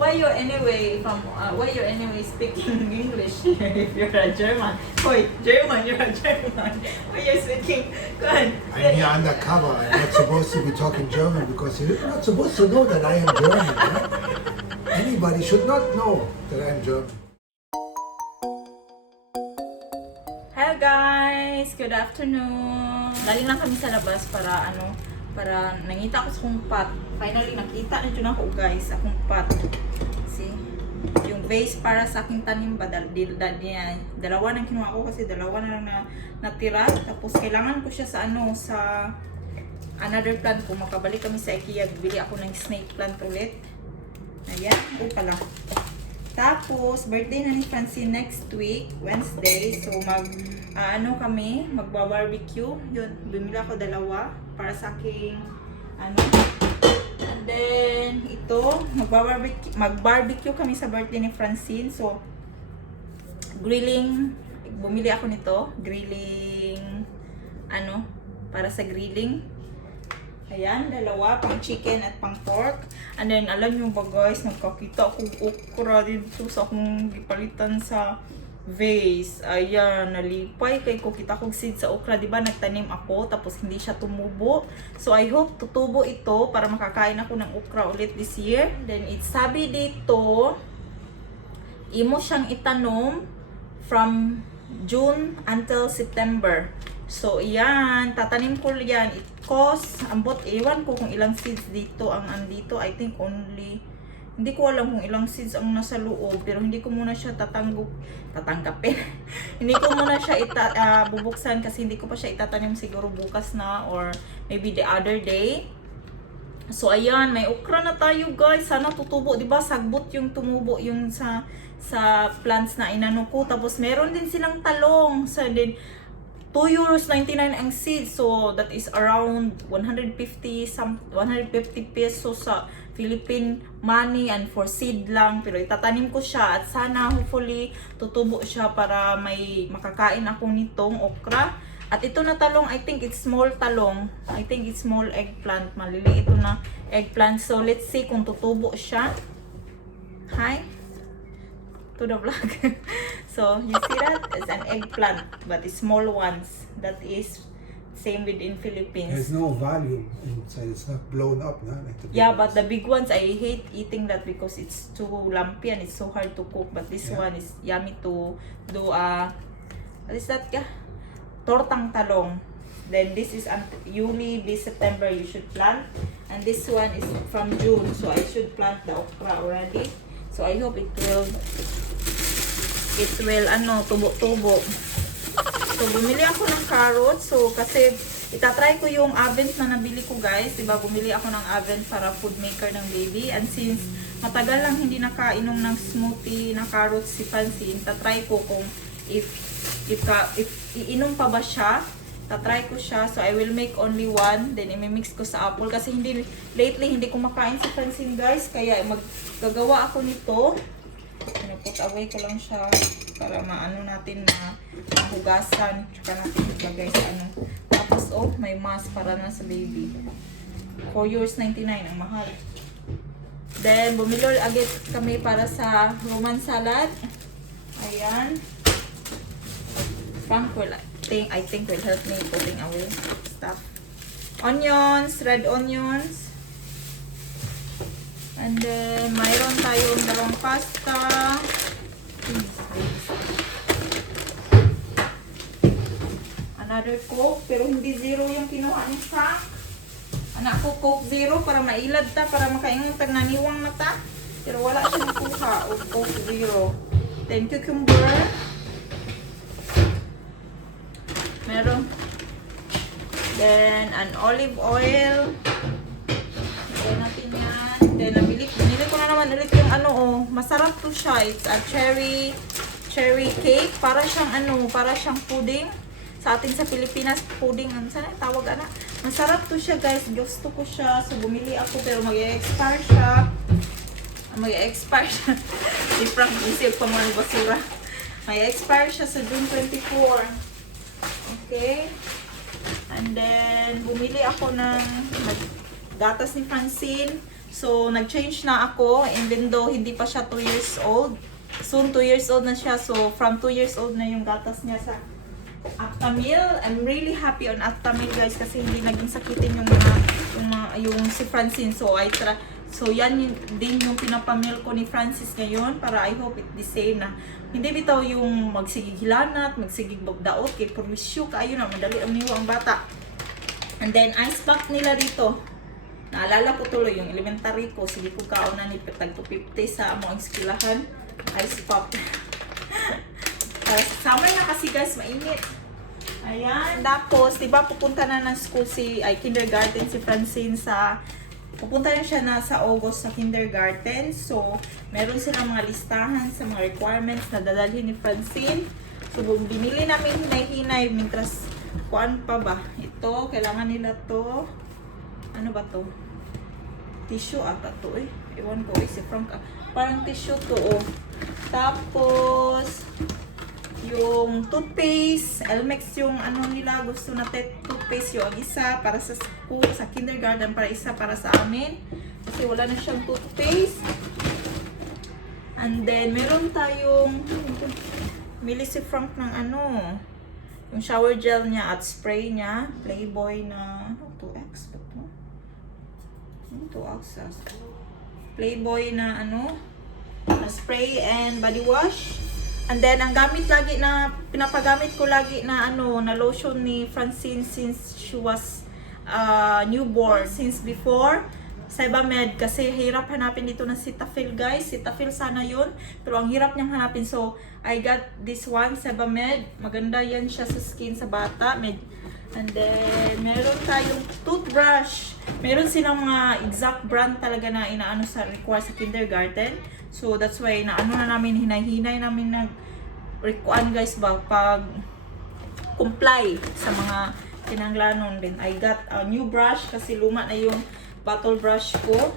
why you're anyway speaking English if you're a German? Wait, German, you're a German. Why you're speaking? Go ahead. I'm here undercover. I'm not supposed to be talking German because you're not supposed to know that I am German. Huh? Anybody should not know that I'm German. Hello guys! Good afternoon! Galing lang kami sa labas para nangita ko sa akong pot. Finally, nakita na dyan ako guys, akong pot. See? Yung vase para sa aking tanim ba, dalawa nang kinuha ko kasi dalawa na lang natira. Tapos kailangan ko siya sa another plant ko. Makabalik kami sa IKEA, bili ako ng snake plant ulit. Ayan, pala. Tapos, birthday na ni Francine next week, Wednesday. So, magba-barbecue. Yun, bumili ako dalawa para sa aking, And then, ito, mag-barbecue kami sa birthday ni Francine. So, grilling, bumili ako nito. Grilling, para sa grilling. Ayan, dalawa, pang chicken at pang pork. And then, alam nyo ba guys, nagkakita akong okra dito sa akong gipalitan sa vase. Ayan, nalipay kay ko kita kong seed sa okra. Diba, nagtanim ako, tapos hindi siya tumubo. So, I hope tutubo ito para makakain ako ng okra ulit this year. Then, it's sabi dito, imo siyang itanom from June until September. So, yan. Tatanim ko yan. It costs, ewan ko kung ilang seeds dito ang andito. I think only, hindi ko alam kung ilang seeds ang nasa loob. Pero hindi ko muna siya tatanggapin. Hindi ko muna siya bubuksan kasi hindi ko pa siya itatanim siguro bukas na or maybe the other day. So, ayan. May okra na tayo guys. Sana tutubo. Diba? Sagbot yung tumubo yung sa plants na inano ko. Tapos, meron din silang talong. So, then, €2.99 ang seed. So, that is around 150 pesos sa Philippine money and for seed lang. Pero itatanim ko siya at sana hopefully tutubo siya para may makakain ako nitong okra. At ito na talong, I think it's small talong. I think it's small eggplant. Maliliit ito na eggplant. So, let's see kung tutubo siya. Hi! To the vlog. So, you see that? It's an eggplant, but it's small ones. That is same within Philippines. There's no value inside. It's not blown up, no? Like the big Yeah, ones. but the big ones, I hate eating that because it's too lumpy and it's so hard to cook. But this one is yummy to do what is that? Tortang talong. Then this is Yuli, this September you should plant. And this one is from June. So I should plant the okra already. So I hope it will tubo-tubo. So bumili ako ng carrots. So kasi itatry ko yung oven na nabili ko guys. Diba bumili ako ng oven para food maker ng baby. And since matagal lang hindi nakainom ng smoothie na carrots si Francine, tatry ko kung if iinom pa ba siya. Tatry ko siya. So I will make only one. Then i-mix ko sa apple. Kasi lately hindi ko makain si Francine guys. Kaya maggagawa ako nito. Put away ko lang siya para natin mahugasan. Tsaka natin itlagay sa Tapos may mask para na sa baby. €4.99 ang mahal. Then bumili agad kami para sa Roman salad. Ayan. Frank will, I think will help me putting away stuff. Onions, red onions. And then, mayroon tayong dalawang pasta. Another Coke, pero hindi zero yung kinuha ni Frank. Anak ko, Coke zero para mailad ta, para makaingon tag naniwang na ta. Pero wala siya nakuha o Coke zero. Then, cucumber. Meron. Then, an olive oil. Then, natin yan. Then, binili ko na naman ulit yung masarap to siya. It's a cherry cake. Para siyang pudding. Sa atin sa Pilipinas, pudding. Saan tawag Masarap to siya guys. Gusto ko siya. So, bumili ako pero mag-expire siya. Si Frank, isip pa mga basura. Mag-expire siya sa June 24. Okay. And then, bumili ako ng gatas ni Francine. So, nag-change na ako, even though hindi pa siya 2 years old. Soon 2 years old na siya. So, from 2 years old na yung gatas niya sa Aptamil. I'm really happy on Aptamil, guys, kasi hindi naging sakitin yung si Francine. So, yan din yung pinapamil ko ni Francis ngayon para I hope it the same na hindi bitaw yung magsigig hilanat, magsigig bagdaot, kay promisyo kayo na madali ang niwa ang bata. And then, ice pack nila dito. Naalala ko tuloy yung elementary ko. Sige ko kaon na ni tag 250 sa among eskwelahan. Ice pop. Summer na kasi guys, mainit. Ayan. Tapos, diba pupunta na ng school kindergarten si Francine pupunta na siya na sa August sa kindergarten. So, meron silang mga listahan sa mga requirements na dadalhin ni Francine. So, binili namin hinay-hinay. Mintras, kuan pa ba? Ito, kailangan nila to. Ano ba to? Tissue ata to eh. Ewan ko si Frank. Parang tissue to oh. Tapos, yung toothpaste, Elmex yung ano nila, gusto na toothpaste yung isa para sa school, sa kindergarten, para isa para sa amin. Kasi wala na siyang toothpaste. And then, meron tayong, mili si Frank ng ano, yung shower gel niya at spray niya. Playboy na, 2X ba to? 2X. Playboy na ano, na spray and body wash. And then, ang gamit lagi na, pinapagamit ko lagi na ano, na lotion ni Francine since she was newborn. Since before, Sebamed, kasi hirap hanapin dito ng Cetaphil guys. Cetaphil sana yun, pero ang hirap niyang hanapin. So, I got this one, Sebamed. Maganda yan siya sa skin sa bata. And then, meron tayong toothbrush. Meron silang mga exact brand talaga na inaano sa require sa kindergarten. So, that's why naano na namin, hinay-hinay namin require guys ba, pag comply sa mga kinanglanon. Then, I got a new brush kasi luma na yung bottle brush ko.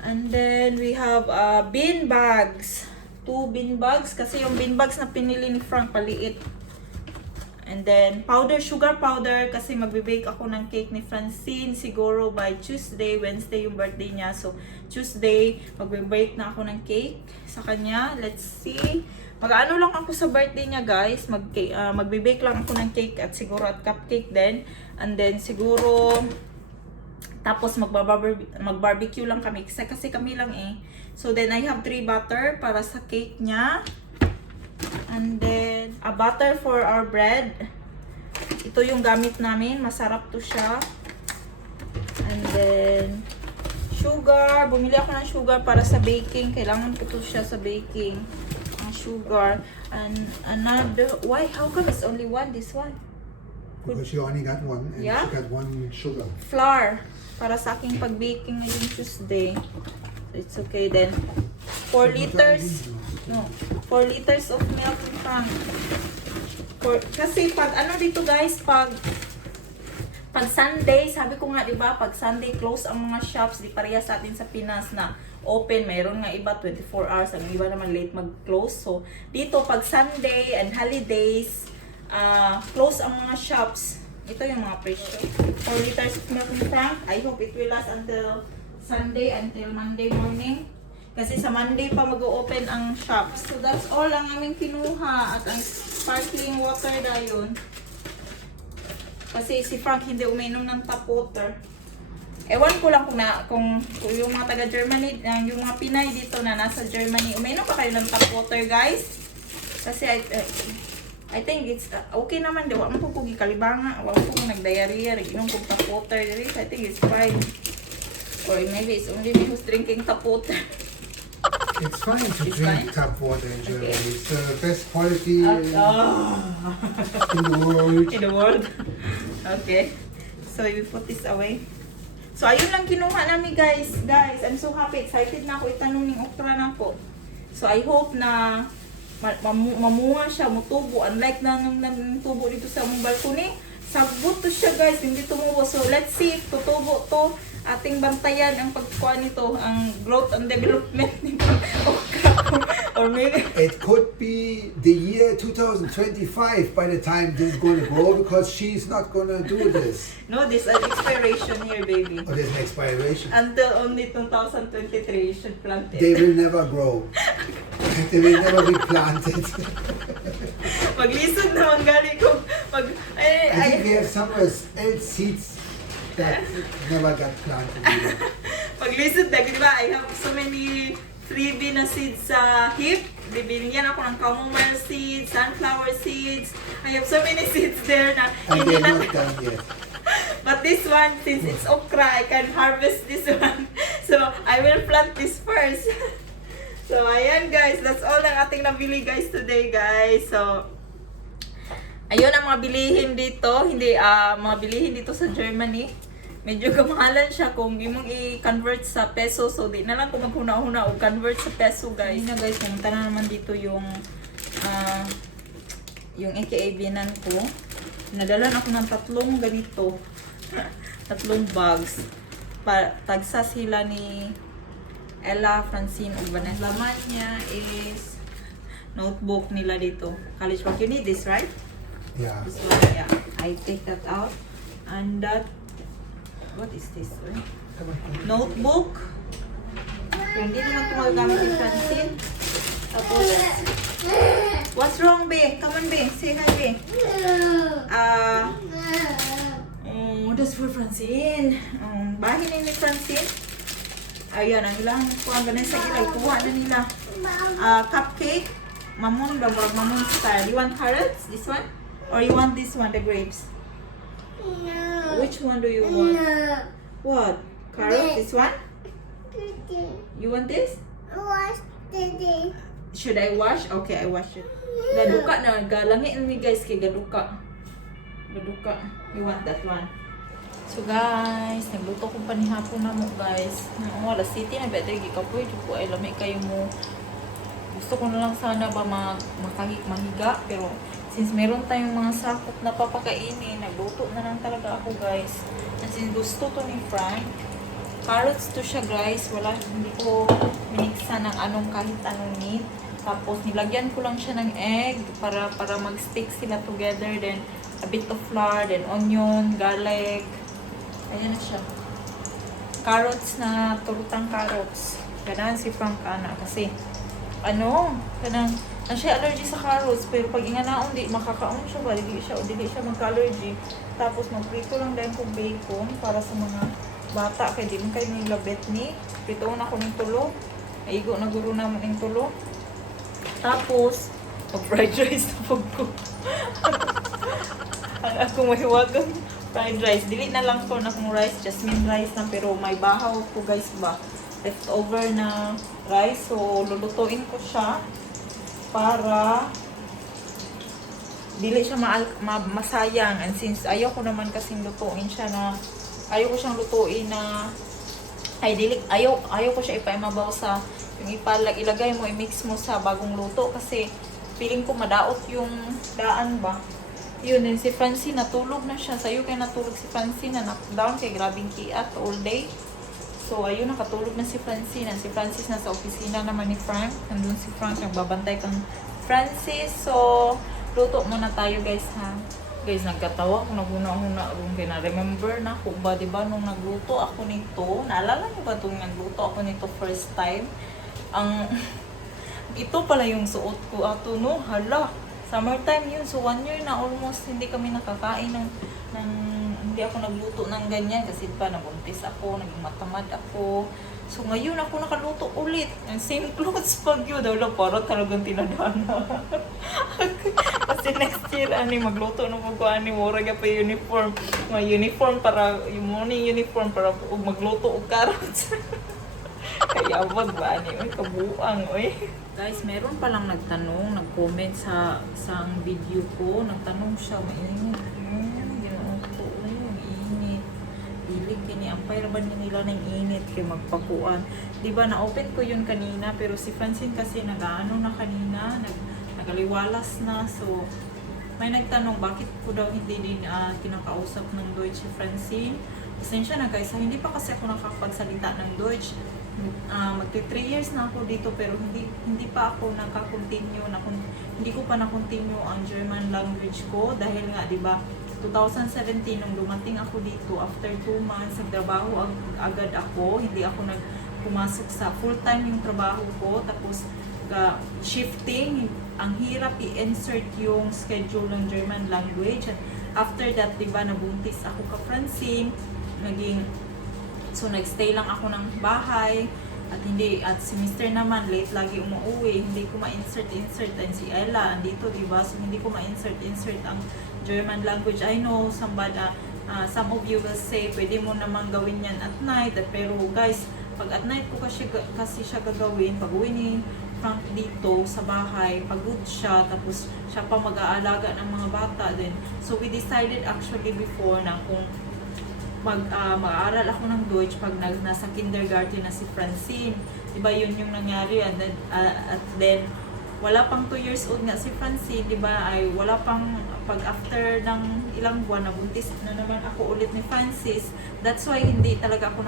And then, we have bean bags. 2 bean bags kasi yung bean bags na pinili ni Frank paliit. And then, sugar powder, kasi magbe-bake ako ng cake ni Francine siguro by Tuesday, Wednesday yung birthday niya. So, Tuesday, magbe-bake na ako ng cake sa kanya. Let's see. Mag-ano lang ako sa birthday niya, guys. Magbe-bake lang ako ng cake at siguro at cupcake din. And then, siguro, tapos mag-barbecue lang kami. Kasi kami lang eh. So, then I have 3 butter para sa cake niya. And then, a butter for our bread. Ito yung gamit namin. Masarap to siya. And then, sugar. Bumili ako ng sugar para sa baking. Kailangan ko to siya sa baking. Ang sugar. And another, why? How come it's only one? This one? Because you only got one and Yeah? she got one sugar. Flour. Para sa aking pag-baking ngayong Tuesday. So, it's okay then. 4 liters. No, 4 liters of milk in Frank. Kasi pag ano dito guys, pag Sunday, sabi ko nga 'di ba, pag Sunday close ang mga shops, di pareha sa atin sa Pinas na open, mayroon nga iba 24 hours, ang iba naman late mag-close. So dito pag Sunday and holidays, close ang mga shops. Ito yung mga presyo. 4 liters of milk in Frank. I hope it will last until Sunday, until Monday morning. Kasi sa Monday pa mag-open ang shop. So that's all ang aming kinuha. At ang sparkling water dayon. Kasi si Frank hindi uminom ng tap water. Ewan ko lang kung yung mga taga Germany, yung mga Pinay dito na nasa Germany, uminom pa kayo ng tap water guys. Kasi I think it's okay naman. Wala mo po gikalibanga. Wala po kung nag-diarrhea. Inom kong tap water. I think it's fine. Or maybe it's only me who's drinking tap water. It's fine to It's drink fine? tap water in Germany. Okay. It's the best quality in the world. In the world. Okay. So, we put this away. So, ayun lang kinuha namin guys. Guys, I'm so happy. Excited na ako itanong ng okra na po. So, I hope na mamunga siya, mutubo. Unlike na nang tubo dito sa mong balcony. Sabot to siya guys, hindi tumubo. So, let's see if tutubo to. Ating bantayan ang pagkuha nito, ang growth and development nito. Or maybe It could be the year year 2025 by the time this is going to grow because she's not going to do this. No, there's an expiration here, baby. Oh, there's an expiration. Until only 2023, you should plant They it. will never grow. They will never be planted. Maglisod naman galing ko. I think we have somewhere else seeds that never got planted. Maglisod na, di ba? I have so many freebie na seeds sa hip. Bibigyan ako ng chamomile seeds, sunflower seeds. I have so many seeds there na And hindi they're na. not done yet. But this one, since it's okra, I can harvest this one. So, I will plant this first. So, ayan guys. That's all ang ating nabili guys today guys. So, ayun ang mga bilihin dito. Hindi, mga bilihin dito sa Germany. Medyo kamahalan siya kung di mong i-convert sa peso. So, di na lang kung maghuna-huna o convert sa peso guys. Ayun na guys, pumunta na naman dito yung AKA-bianan ko. Nadalan ako ng 3 ganito. 3 bags. Tagsa sila ni Ella, Francine, o Vanessa. Laman niya is notebook nila dito. College book. You need this, right? Yeah. This one, yeah. I take that out. And that, what is this? Notebook. Pero hindi naman ito magagamit ni Francine. Tapos, what's wrong, be? Come on, be. Say hi, be. That's for Francine. Bahin ni Francine. Ayan, ang ilang kuha ganun sa ilay. Kuha na nila. Cupcake. Mamon, babag mamon style. You want carrots? This one? Or you want this one, the grapes? No. Which one do you want? No. What? Carrot? This one? Today. You want this? Wash today. Should I wash? Okay, I wash it. Gaduka na. Galangi ni guys kay gaduka. Gaduka. You want that one? So guys, nagluto ko panihapon na mo guys. Wala city na better gikapoy. Ko ay lami kayo mo. Gusto ko na lang sana ba mahiga. Pero since meron tayong mga sakop na papakainin, nagluto na lang talaga ako guys. And since gusto to ni Frank, carrots to siya guys. Hindi ko miniksa ng kahit anong meat. Tapos nilagyan ko lang siya ng egg para mag-stick sila together. Then a bit of flour, then onion, garlic. Ayan na siya. Carrots na turutang carrots. Ganahan si Frank kasi kanang siya allergy sa carrots pero pag inganaon di makakaon siya ba dili siya magka-allergy. Tapos magprito lang din kong bacon para sa mga bata kay di man kayo nilabet ni. Pritoon ako ning tulo. Aigo na guro naman ning tulo. Tapos fried rice na pag ko. Ang akong mahiwagang fried rice. Dili na lang ko na kong rice, jasmine rice na pero may bahaw ko guys ba. Leftover na rice. So, lulutuin ko siya para dili siya masayang. And since ayaw ko naman kasing lutuin siya na ayaw ko siyang lutuin na ayaw ko siya ipaimabaw sa yung ilagay mo, i-mix mo sa bagong luto kasi feeling ko madaot yung daan ba. Yun din si Francine, natulog na siya. Sa'yo kaya natulog si Francine na knockdown kay grabing kiat all day. So, ayun, nakatulog na si Francine. And si Francis nasa opisina naman ni Frank. Nandun si Frank, nagbabantay kang Francis. So, luto muna tayo guys ha. Guys, nagkatawa ako, naghuna-huna rin kaya na-remember na ako ba, diba, nung nagluto ako nito, naalala niyo ba itong nagluto ako nito first time? Ito pala yung suot ko ato, no? Hala! Summertime yun. So, 1 year na almost hindi kami nakakain hindi ako nagluto ng ganyan kasi pa nabuntis ako, naging matamad ako. So, ngayon ako nakaluto ulit. And same clothes pag yun. Dahil para talagang tinadhana. Kasi next year, magluto na po ko, wala pa uniform. May uniform para, yung morning uniform para magluto o carrots. Kaya wag ba kabuang, Guys, meron palang nag-comment sa video ko. Nagtanong siya, mainit. Ginauto, init. Hilig kini, ampay raban nila ng init kay magpakuan. Diba, na-open ko yun kanina, pero si Francine kasi nag-ano na kanina, nagaliwalas na. So, may nagtanong, bakit ko daw hindi din kinakausap ng Deutsch si Francine? Pasensya na guys, hindi pa kasi ako nakakapagsalita ng Deutsch. magti 3 years na ako dito pero hindi pa ako naka-continue hindi ko pa na-continue ang German language ko dahil nga 'di ba 2017 nung dumating ako dito, after 2 months nagtrabaho agad ako, hindi ako pumasok sa full-time yung trabaho ko, tapos shifting, ang hirap i-insert yung schedule ng German language. At after that, diba, nabuntis ako ka Francine, so nagstay lang ako ng bahay, at si Mr. naman late lagi umuwi, hindi ko ma-insert and si Ella andito, diba, so hindi ko ma-insert ang German language. I know some of you will say pwede mo namang gawin yan at night, pero guys, pag at night ko kasi siya gagawin, pag uwi ni Frank dito sa bahay, pagod siya, tapos siya pa mag-aalaga ng mga bata din. So we decided actually before na kung mag-aaral ako ng Deutsch pag nasa kindergarten na si Francine. Diba yun yung nangyari, at then wala pang 2 years old nga si Francine, diba, ay wala pang, pag after ng ilang buwan, nabuntis na naman ako ulit ni Francis. That's why hindi talaga ako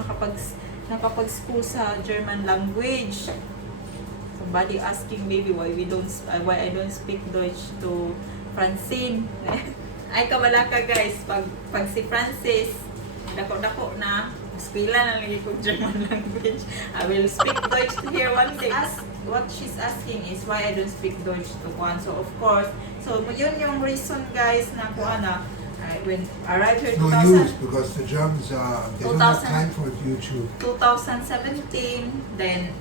nakapag-school sa German language. Somebody asking maybe why I don't speak Deutsch to Francine. Ay kabala ka guys, pag si Francis dako na eskwela na lagi ko German language, I will speak Deutsch to her one day. What she's asking is why I don't speak Deutsch to Juan. So of course, so yun yung reason guys na Juan when arrived here No 2000, use because the Germans they don't have 2000. time for YouTube. 2017, then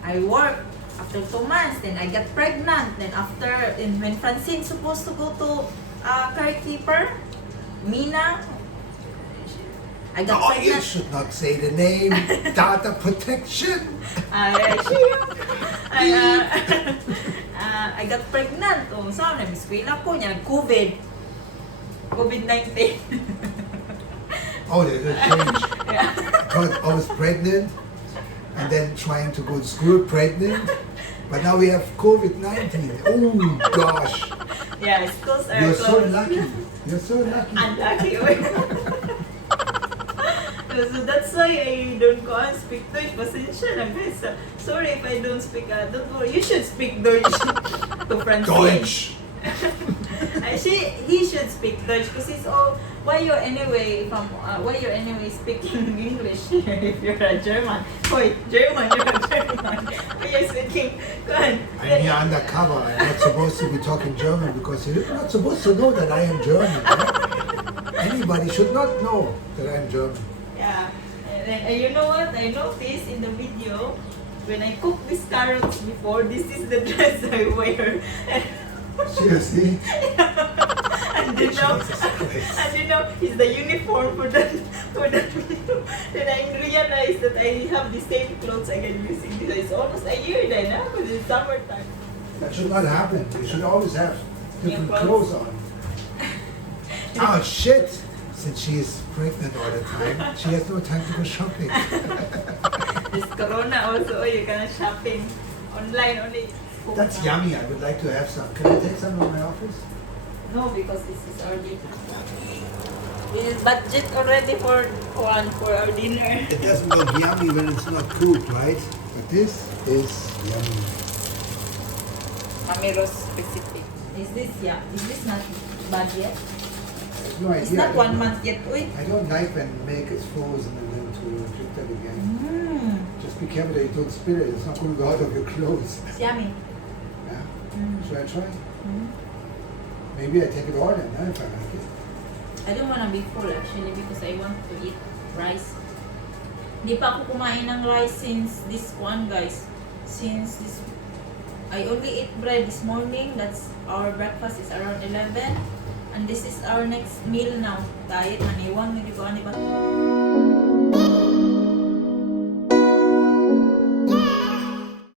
I worked after 2 months, then I got pregnant, then when Francine supposed to go to carekeeper, Mina, I got Oh, you pregnant. should not say the name. Data protection. I got pregnant. Oh, saan na biskwela ko niya, COVID-19. Oh, there's a change. Yeah. Because I was pregnant and then trying to go to school pregnant. But now we have COVID-19. Oh gosh. Yeah, schools are You're so closed. lucky. You're so lucky. Unlucky. So that's why I don't go and speak Deutsch. Pasensya na guys. Sorry if I don't speak. Don't worry. You should speak Deutsch to Francine. Deutsch. He should speak Deutsch because he's all. Why you anyway speaking English if you're a German? Wait, German, you're a German. Why you speaking? Go on. I'm here undercover. I'm not supposed to be talking German because you're not supposed to know that I am German. Right? Anybody should not know that I am German. Yeah. And you know what? I noticed in the video when I cook these carrots before, this is the dress I wear. Seriously? And you know, Jesus Christ. and you know, it's the uniform for that video. Then I realized that I have the same clothes again using this. It's almost a year then, huh? Because it's summertime. That should not happen. You should always have different Yeah, clothes on. Oh shit! Since she is pregnant all the time, she has no time to go shopping. This Corona also, you can shopping online only. That's yummy. I would like to have some. Can I take some to my office? No, because this is already. We budget already for our dinner. It doesn't look yummy when it's not cooked, right? But this is yummy. Camiro's specific. Is this not bad yet? No idea. It's not I don't 1 know. month yet. Uy. I don't like when milk is frozen and then to drink that again. Mmm. Just be careful that you don't spill it. It's not going to go out of your clothes. It's yummy. Yeah. Mm. Should I try? Mm. Maybe I take it all then, huh, if I like it. I don't wanna be full actually because I want to eat rice. Di pa ako kumain ng rice since this one, guys. I only ate bread this morning. That's our breakfast is around 11. And this is our next meal now. Diet, maniwang, hindi ko ano ba?